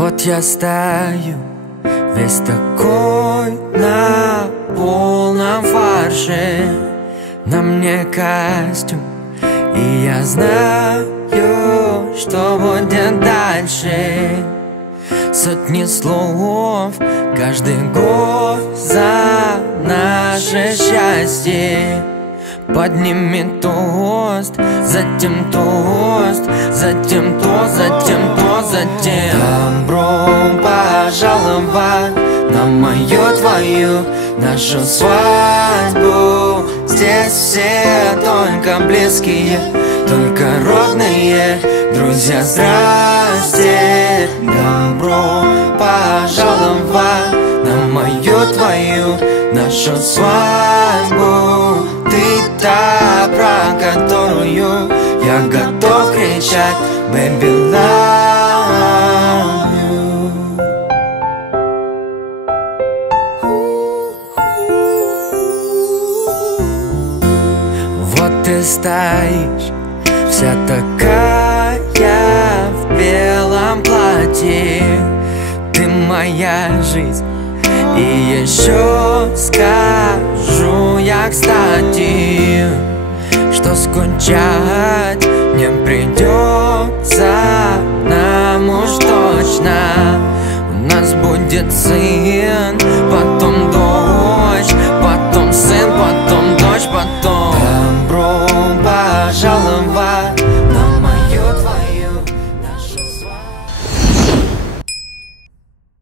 Вот я стою, весь такой на полном фарше. На мне костюм, и я знаю, что будет дальше. Сотни слов, каждый год за наше счастье. Поднимет тост, затем тост, затем тост, затем тост, затем добро пожаловать на мою, твою, нашу свадьбу. Здесь все только близкие, только родные, друзья, здрасте. Добро пожаловать на мою, твою, нашу свадьбу. Ты та, про которую я готов кричать Baby, love you. Вот ты стоишь, вся такая в белом платье. Ты моя жизнь. И еще скажу я, кстати, что скучать не придется нам уж точно. У нас будет сын, потом